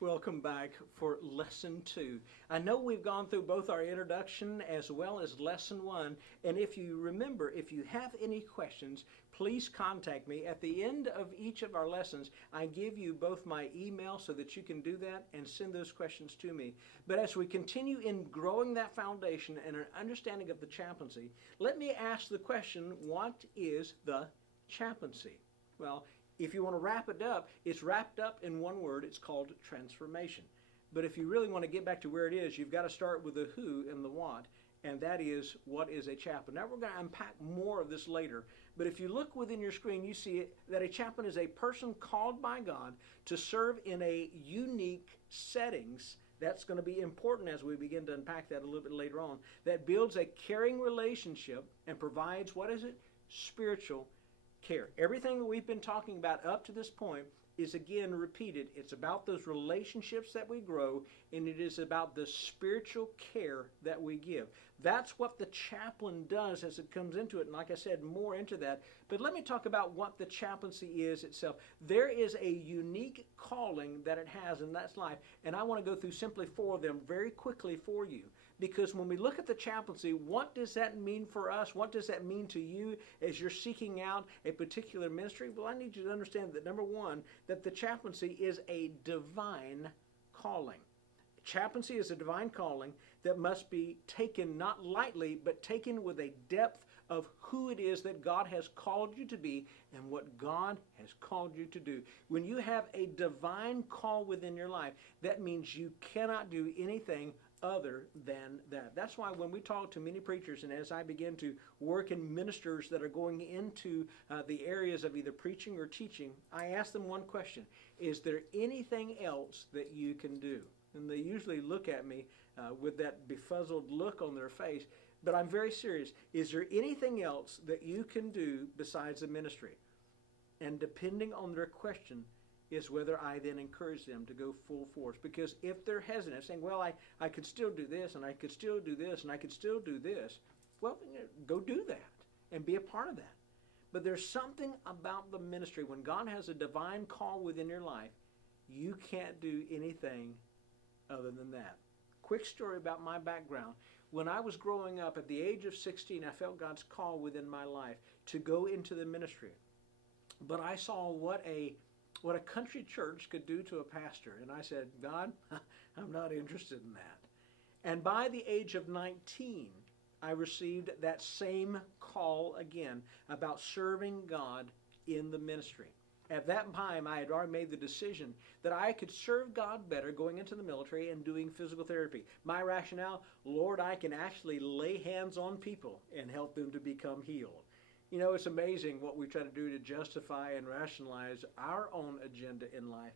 Welcome back for Lesson 2. I know we've gone through both our introduction as well as Lesson 1, and if you remember, if you have any questions, please contact me. At the end of each of our lessons, I give you both my email so that you can do that and send those questions to me. But as we continue in growing that foundation and an understanding of the chaplaincy, let me ask the question, what is the chaplaincy? Well, if you want to wrap it up, it's wrapped up in one word. It's called transformation. But if you really want to get back to where it is, you've got to start with the who and the what, and that is, what is a chaplain? Now, we're going to unpack more of this later, but if you look within your screen, you see that a chaplain is a person called by God to serve in a unique settings. That's going to be important as we begin to unpack that a little bit later on. That builds a caring relationship and provides, what is it? Spiritual care. Everything that we've been talking about up to this point is again repeated. It's about those relationships that we grow, and it is about the spiritual care that we give. That's what the chaplain does as it comes into it, and like I said, more into that. But let me talk about what the chaplaincy is itself. There is a unique calling that it has in that life, and I want to go through simply four of them very quickly for you. Because when we look at the chaplaincy, what does that mean for us? What does that mean to you as you're seeking out a particular ministry? Well, I need you to understand that, number one, that the chaplaincy is a divine calling. Chaplaincy is a divine calling that must be taken not lightly, but taken with a depth of who it is that God has called you to be and what God has called you to do. When you have a divine call within your life, that means you cannot do anything other than that. That's why when we talk to many preachers, and as I begin to work in ministers that are going into the areas of either preaching or teaching, I ask them one question: is there anything else that you can do? And they usually look at me with that befuddled look on their face, but I'm very serious. Is there anything else that you can do besides the ministry? And depending on their question is whether I then encourage them to go full force. Because if they're hesitant, saying, well, I could still do this, and I could still do this, and I could still do this, well, go do that and be a part of that. But there's something about the ministry. When God has a divine call within your life, you can't do anything other than that. Quick story about my background. When I was growing up, at the age of 16, I felt God's call within my life to go into the ministry. But I saw what a country church could do to a pastor. And I said, God, I'm not interested in that. And by the age of 19, I received that same call again about serving God in the ministry. At that time, I had already made the decision that I could serve God better going into the military and doing physical therapy. My rationale, Lord, I can actually lay hands on people and help them to become healed. You know, it's amazing what we try to do to justify and rationalize our own agenda in life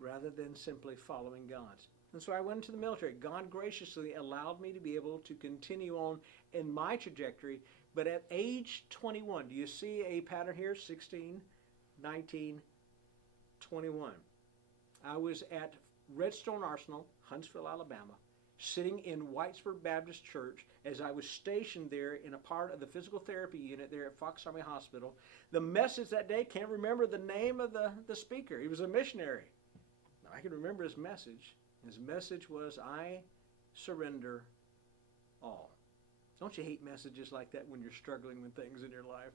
rather than simply following God's. And so I went into the military. God graciously allowed me to be able to continue on in my trajectory. But at age 21, do you see a pattern here? 16, 19, 21. I was at Redstone Arsenal, Huntsville, Alabama, sitting in Whitesburg Baptist Church as I was stationed there in a part of the physical therapy unit there at Fox Army Hospital. The message that day, can't remember the name of the speaker. He was a missionary. I can remember his message. His message was, I surrender all. Don't you hate messages like that when you're struggling with things in your life?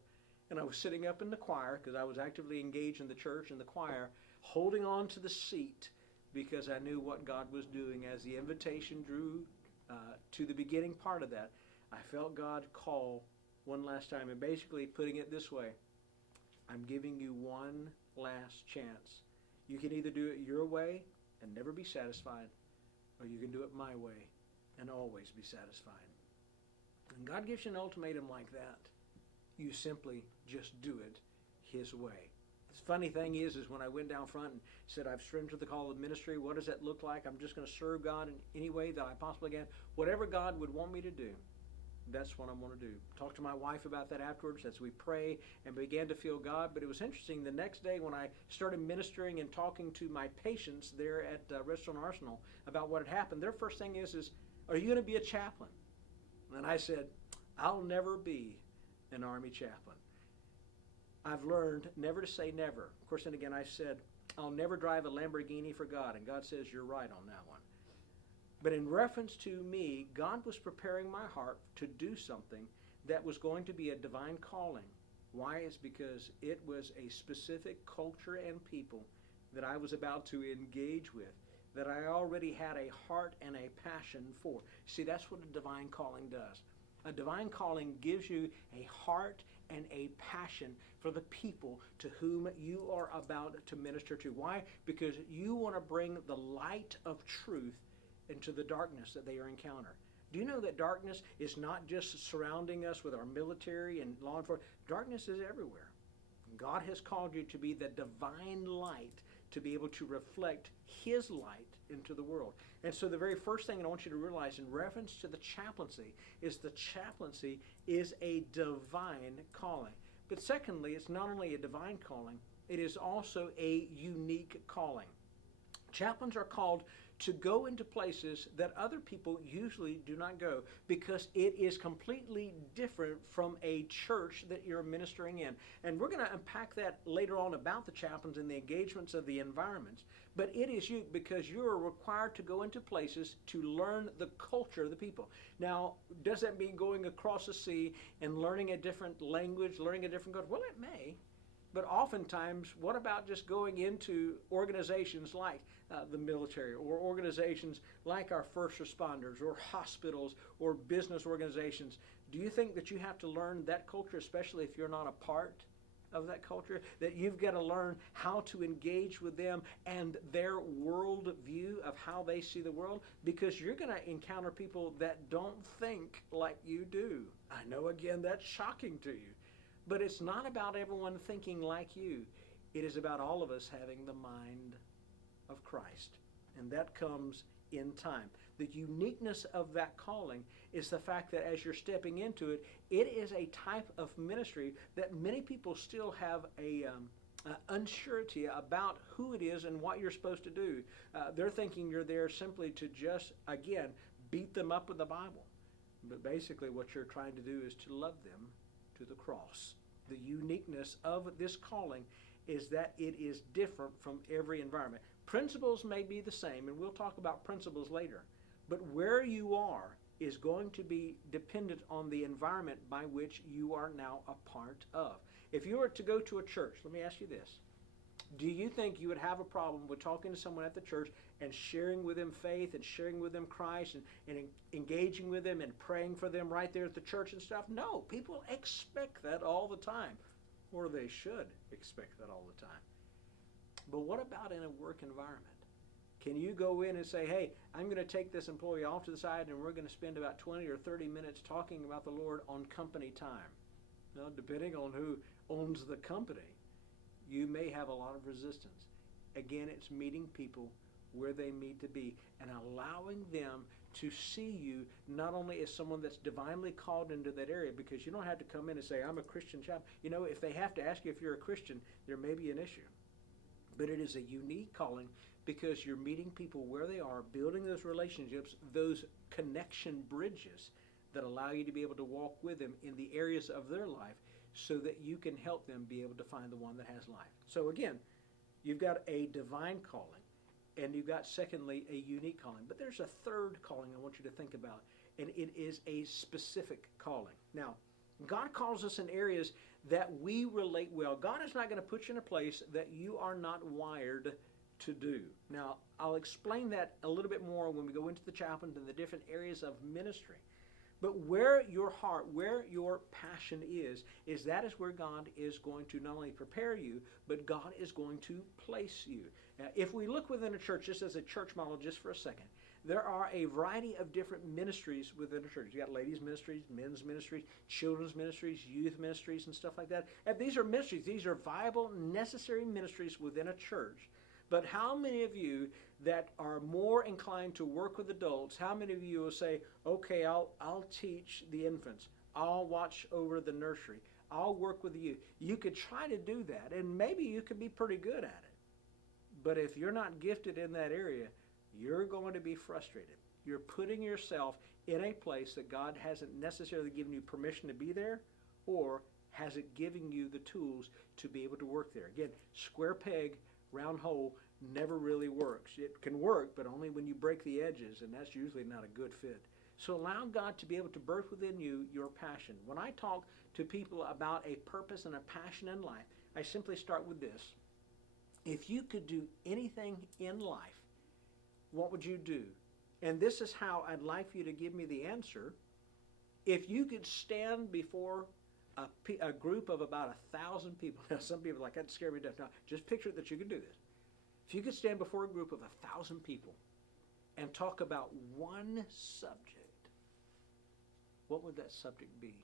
And I was sitting up in the choir, because I was actively engaged in the church and the choir, holding on to the seat because I knew what God was doing. As the invitation drew to the beginning part of that, I felt God call one last time, and basically putting it this way: I'm giving you one last chance. You can either do it your way and never be satisfied, or you can do it my way and always be satisfied. And God gives you an ultimatum like that. You simply just do it His way. The funny thing is when I went down front and said, I've surrendered the call of ministry, what does that look like? I'm just going to serve God in any way that I possibly can. Whatever God would want me to do, that's what I'm going to do. Talked to my wife about that afterwards as we pray and began to feel God. But it was interesting, the next day when I started ministering and talking to my patients there at Redstone Arsenal about what had happened, their first thing is, are you going to be a chaplain? And I said, I'll never be an Army chaplain. I've learned never to say never. Of course, then again, I said, I'll never drive a Lamborghini for God. And God says, you're right on that one. But in reference to me, God was preparing my heart to do something that was going to be a divine calling. Why? It's because it was a specific culture and people that I was about to engage with, that I already had a heart and a passion for. See, that's what a divine calling does. A divine calling gives you a heart and a passion for the people to whom you are about to minister to. Why? Because you want to bring the light of truth into the darkness that they are encountering. Do you know that darkness is not just surrounding us with our military and law enforcement? Darkness is everywhere. God has called you to be the divine light, to be able to reflect His light into the world. And so the very first thing I want you to realize in reference to the chaplaincy is the chaplaincy is a divine calling. But secondly, it's not only a divine calling, it is also a unique calling. Chaplains are called to go into places that other people usually do not go, because it is completely different from a church that you're ministering in. And we're going to unpack that later on about the chaplains and the engagements of the environments. But it is you, because you are required to go into places to learn the culture of the people. Now, does that mean going across the sea and learning a different language, learning a different culture? Well, it may. But oftentimes, what about just going into organizations like the military, or organizations like our first responders, or hospitals, or business organizations? Do you think that you have to learn that culture, especially if you're not a part of that culture? That you've got to learn how to engage with them and their world view of how they see the world? Because you're going to encounter people that don't think like you do. I know, again, that's shocking to you. But it's not about everyone thinking like you. It is about all of us having the mind of Christ. And that comes in time. The uniqueness of that calling is the fact that as you're stepping into it, it is a type of ministry that many people still have a unsurety about who it is and what you're supposed to do. They're thinking you're there simply to just, again, beat them up with the Bible. But basically what you're trying to do is to love them to the cross. The uniqueness of this calling is that it is different from every environment. Principles may be the same, and we'll talk about principles later, but where you are is going to be dependent on the environment by which you are now a part of. If you were to go to a church, let me ask you this. Do you think you would have a problem with talking to someone at the church and sharing with them faith and sharing with them Christ and engaging with them and praying for them right there at the church and stuff? No, people expect that all the time, or they should expect that all the time. But what about in a work environment? Can you go in and say, hey, I'm going to take this employee off to the side and we're going to spend about 20 or 30 minutes talking about the Lord on company time? Now, depending on who owns the company, you may have a lot of resistance. Again, it's meeting people where they need to be and allowing them to see you not only as someone that's divinely called into that area, because you don't have to come in and say, I'm a Christian chaplain. You know, if they have to ask you if you're a Christian, there may be an issue. But it is a unique calling because you're meeting people where they are, building those relationships, those connection bridges that allow you to be able to walk with them in the areas of their life so that you can help them be able to find the one that has life. So again, you've got a divine calling, and you've got, secondly, a unique calling. But there's a third calling I want you to think about, and it is a specific calling. Now, God calls us in areas that we relate well. God is not going to put you in a place that you are not wired to do. Now, I'll explain that a little bit more when we go into the chaplains and the different areas of ministry. But where your heart, where your passion is that is where God is going to not only prepare you, but God is going to place you. If we look within a church, just as a church model, just for a second, there are a variety of different ministries within a church. You got ladies' ministries, men's ministries, children's ministries, youth ministries, and stuff like that. And these are ministries. These are viable, necessary ministries within a church. But how many of you that are more inclined to work with adults, how many of you will say, okay, I'll teach the infants, I'll watch over the nursery, I'll work with the youth? You could try to do that, and maybe you could be pretty good at it. But if you're not gifted in that area, you're going to be frustrated. You're putting yourself in a place that God hasn't necessarily given you permission to be there, or hasn't given you the tools to be able to work there. Again, square peg, Round hole never really works. It can work, but only when you break the edges, and that's usually not a good fit. So allow God to be able to birth within you your passion. When I talk to people about a purpose and a passion in life, I simply start with this. If you could do anything in life, what would you do? And this is how I'd like for you to give me the answer. If you could stand before a group of about 1,000 people, now some people are like, that scared me to death. Now, just picture that you could do this. If you could stand before a group of 1,000 people and talk about one subject, what would that subject be?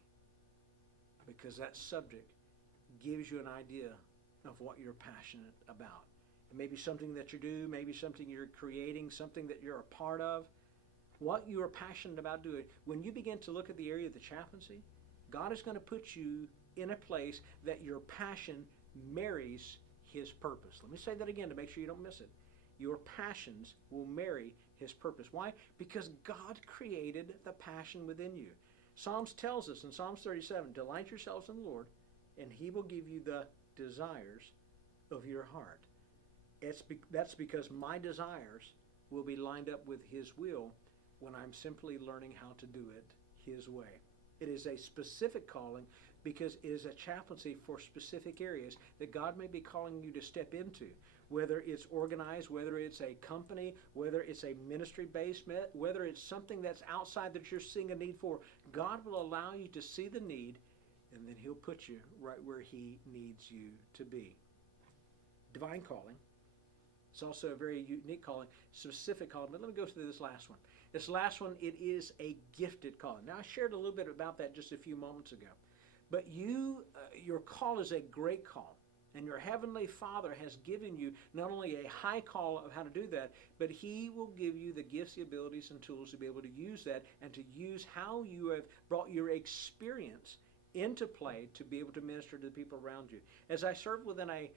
Because that subject gives you an idea of what you're passionate about. It may be something that you do, maybe something you're creating, something that you're a part of. What you are passionate about doing. When you begin to look at the area of the chaplaincy, God is going to put you in a place that your passion marries His purpose. Let me say that again to make sure you don't miss it. Your passions will marry His purpose. Why? Because God created the passion within you. Psalms tells us in Psalms 37, delight yourselves in the Lord, and He will give you the desires of your heart. That's because my desires will be lined up with His will when I'm simply learning how to do it His way. It is a specific calling because it is a chaplaincy for specific areas that God may be calling you to step into, whether it's organized, whether it's a company, whether it's a ministry-based, whether it's something that's outside that you're seeing a need for. God will allow you to see the need, and then He'll put you right where He needs you to be. Divine calling. It's also a very unique calling, specific calling. But let me go through this last one. This last one, it is a gifted calling. Now, I shared a little bit about that just a few moments ago. But your call is a great call. And your Heavenly Father has given you not only a high call of how to do that, but He will give you the gifts, the abilities, and tools to be able to use that and to use how you have brought your experience into play to be able to minister to the people around you. As I served within a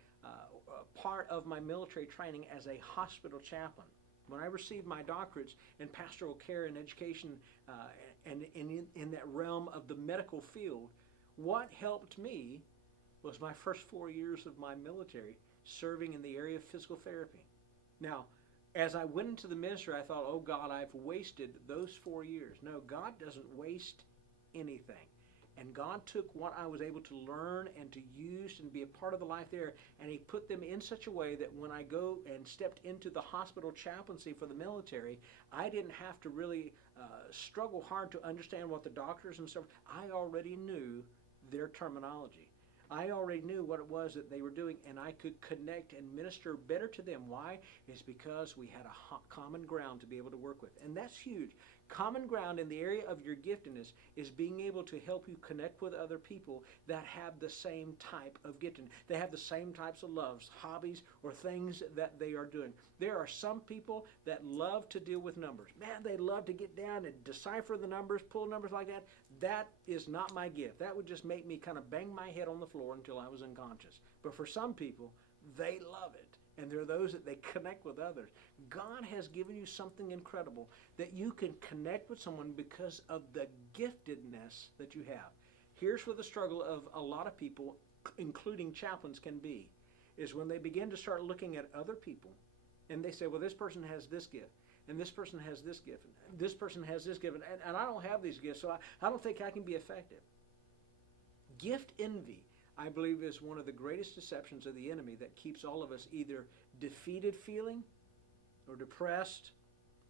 part of my military training as a hospital chaplain, when I received my doctorates in pastoral care and education and in that realm of the medical field, what helped me was my first 4 years of my military serving in the area of physical therapy. Now, as I went into the ministry, I thought, oh God, I've wasted those 4 years. No, God doesn't waste anything. And God took what I was able to learn and to use and be a part of the life there, and He put them in such a way that when I go and stepped into the hospital chaplaincy for the military, I didn't have to really struggle hard to understand what the doctors and stuff. I already knew their terminology. I already knew what it was that they were doing, and I could connect and minister better to them. Why? It's because we had a common ground to be able to work with. And that's huge. Common ground in the area of your giftedness is being able to help you connect with other people that have the same type of gifting. They have the same types of loves, hobbies, or things that they are doing. There are some people that love to deal with numbers. Man, they love to get down and decipher the numbers, pull numbers like that. That is not my gift. That would just make me kind of bang my head on the floor until I was unconscious. But for some people, they love it. And there are those that they connect with others. God has given you something incredible that you can connect with someone because of the giftedness that you have. Here's where the struggle of a lot of people, including chaplains, can be, is when they begin to start looking at other people and they say, well, this person has this gift, and this person has this gift, and this person has this gift, and I don't have these gifts, so I don't think I can be effective. Gift envy, I believe, is one of the greatest deceptions of the enemy that keeps all of us either defeated feeling or depressed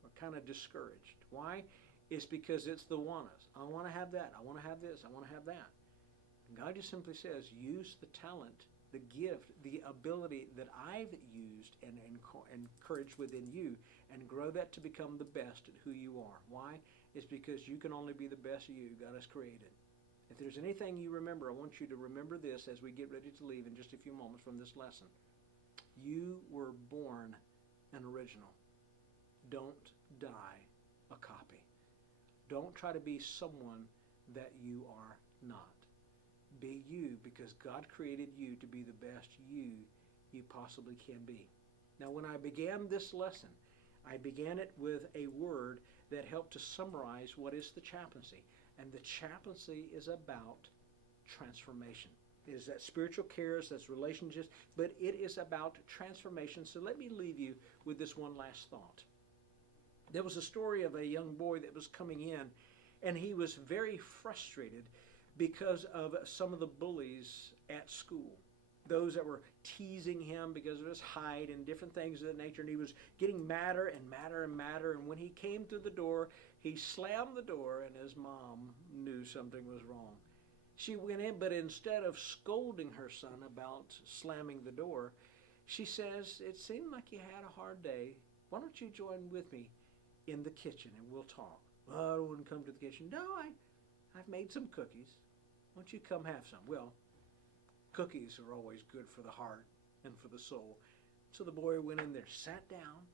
or kind of discouraged. Why? It's because it's the want-us. I want to have that. I want to have this. I want to have that. And God just simply says, use the talent, the gift, the ability that I've used and encouraged within you, and grow that to become the best at who you are. Why? It's because you can only be the best you God has created. If there's anything you remember, I want you to remember this as we get ready to leave in just a few moments from this lesson. You were born an original. Don't die a copy. Don't try to be someone that you are not. Be you, because God created you to be the best you possibly can be. Now, when I began this lesson, I began it with a word that helped to summarize what is the chaplaincy. And the chaplaincy is about transformation. Is that spiritual cares, that's relationships, but it is about transformation. So let me leave you with this one last thought. There was a story of a young boy that was coming in, and he was very frustrated because of some of the bullies at school. Those that were teasing him because of his height and different things of that nature. And he was getting madder and madder and madder. And when he came through the door, he slammed the door, and his mom knew something was wrong. She went in, but instead of scolding her son about slamming the door, she says, "It seemed like you had a hard day. Why don't you join with me in the kitchen and we'll talk?" "Oh, I don't want to come to the kitchen." "No, I've made some cookies. Why don't you come have some?" Well, cookies are always good for the heart and for the soul. So the boy went in there, sat down,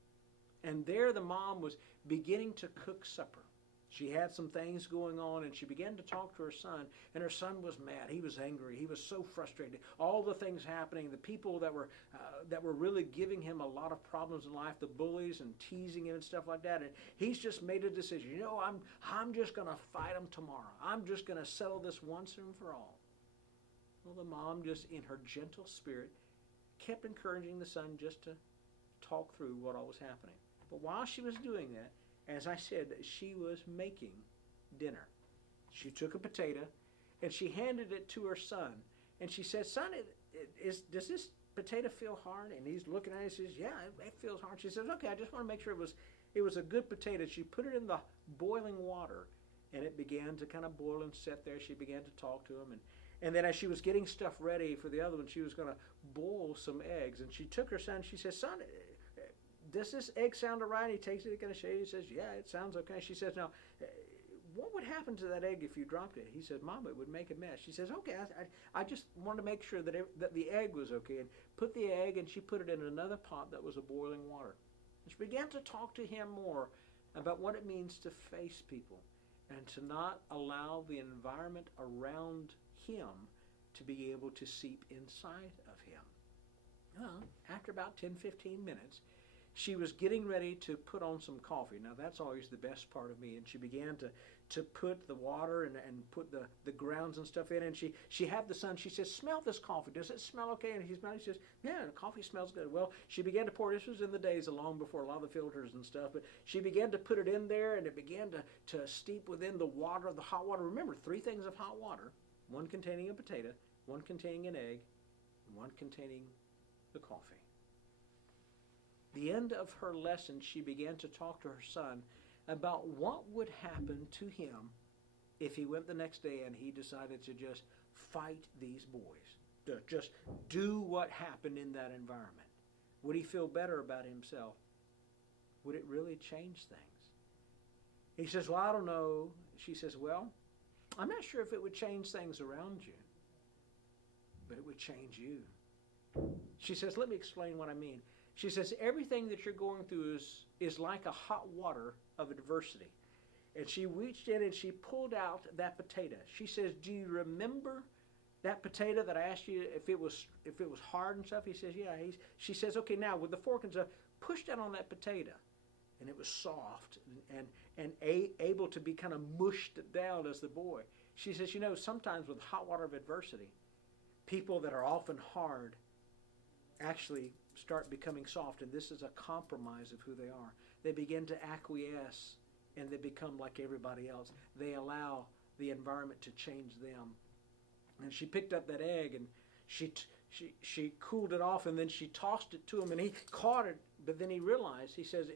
and there the mom was beginning to cook supper. She had some things going on, and she began to talk to her son, and her son was mad. He was angry. He was so frustrated. All the things happening, the people that were really giving him a lot of problems in life, the bullies and teasing him and stuff like that. And he's just made a decision. I'm just going to fight them tomorrow. I'm just going to settle this once and for all. Well, the mom just, in her gentle spirit, kept encouraging the son just to talk through what all was happening. But while she was doing that, as I said, she was making dinner. She took a potato and she handed it to her son. And she said, "Son, does this potato feel hard?" And he's looking at it and says, "Yeah, it feels hard." She says, "Okay, I just want to make sure it was a good potato." She put it in the boiling water, and it began to kind of boil and sit there. She began to talk to him. And then as she was getting stuff ready for the other one, she was going to boil some eggs. And she took her son, she says, "Son, does this egg sound all right?" He takes it, kind of shades. He says, "Yeah, it sounds okay." She says, "Now, what would happen to that egg if you dropped it?" He said, "Mom, it would make a mess." She says, "Okay, I just wanted to make sure that the egg was okay." And put the egg, and she put it in another pot that was a boiling water. And she began to talk to him more about what it means to face people and to not allow the environment around him to be able to seep inside of him. Well, after about 10-15 minutes, she was getting ready to put on some coffee. Now, that's always the best part of me. And she began to put the water and put the grounds and stuff in. And she had the son. She says, "Smell this coffee. Does it smell okay?" And he says, "Yeah, the coffee smells good." Well, she began to pour. This was in the days long before a lot of the filters and stuff. But she began to put it in there, and it began to steep within the water, the hot water. Remember, 3 things of hot water. 1 containing a potato, 1 containing an egg, and 1 containing the coffee. The end of her lesson, she began to talk to her son about what would happen to him if he went the next day and he decided to just fight these boys, to just do what happened in that environment. Would he feel better about himself? Would it really change things? He says, "Well, I don't know." She says, "Well, I'm not sure if it would change things around you, but it would change you." She says, "Let me explain what I mean." She says, "Everything that you're going through is like a hot water of adversity." And she reached in and she pulled out that potato. She says, "Do you remember that potato that I asked you if it was hard and stuff?" He says, "Yeah." She says, "Okay, now with the fork and stuff, push down on that potato." And it was soft and able to be kind of mushed down as the boy. She says, sometimes with hot water of adversity, people that are often hard actually start becoming soft, and this is a compromise of who they are. They begin to acquiesce, and they become like everybody else. They allow the environment to change them. And she picked up that egg, and she cooled it off, and then she tossed it to him, and he caught it, but then he realized, he says,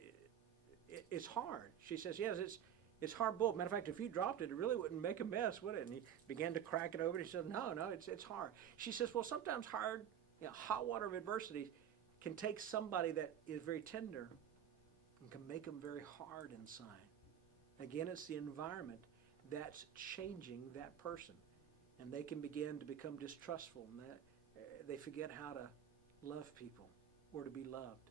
"It's hard." She says, "Yes, it's hard boiled. Matter of fact, if you dropped it, it really wouldn't make a mess, would it?" And he began to crack it over, and he said, No, it's hard." She says, "Well, sometimes hot water of adversity can take somebody that is very tender and can make them very hard inside." Again, it's the environment that's changing that person. And they can begin to become distrustful, and they forget how to love people or to be loved.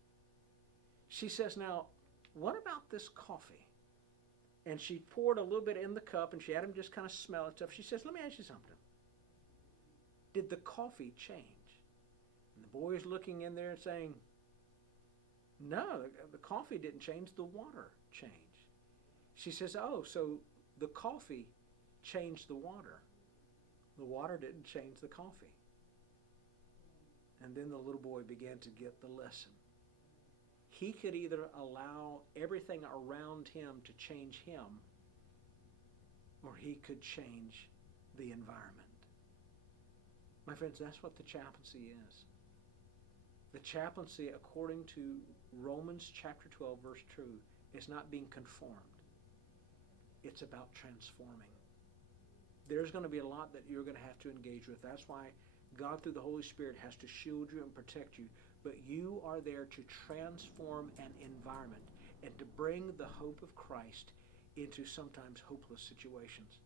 She says, "Now, what about this coffee?" And she poured a little bit in the cup, and she had him just kind of smell it stuff. She says, "Let me ask you something. Did the coffee change?" And the boy is looking in there and saying, "No, the coffee didn't change. The water changed." She says, "Oh, so the coffee changed the water. The water didn't change the coffee." And then the little boy began to get the lesson. He could either allow everything around him to change him, or he could change the environment. My friends, that's what the chaplaincy is. The chaplaincy, according to Romans chapter 12, verse 2, is not being conformed. It's about transforming. There's going to be a lot that you're going to have to engage with. That's why God, through the Holy Spirit, has to shield you and protect you. But you are there to transform an environment and to bring the hope of Christ into sometimes hopeless situations.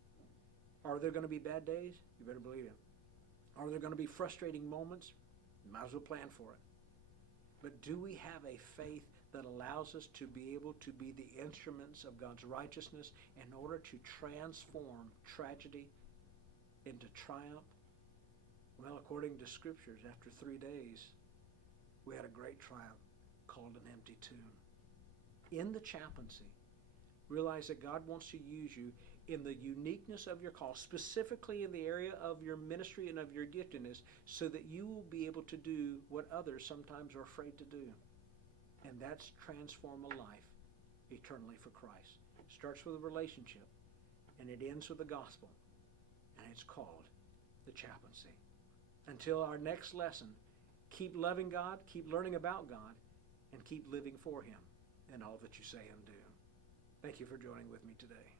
Are there going to be bad days? You better believe it. Are there going to be frustrating moments? You might as well plan for it. But do we have a faith that allows us to be able to be the instruments of God's righteousness in order to transform tragedy into triumph? Well, according to Scriptures, after 3 days, we had a great triumph called an empty tomb. In the chaplaincy, realize that God wants to use you in the uniqueness of your call, specifically in the area of your ministry and of your giftedness, so that you will be able to do what others sometimes are afraid to do. And that's transform a life eternally for Christ. It starts with a relationship, and it ends with the gospel, and it's called the chaplaincy. Until our next lesson, keep loving God, keep learning about God, and keep living for Him in all that you say and do. Thank you for joining with me today.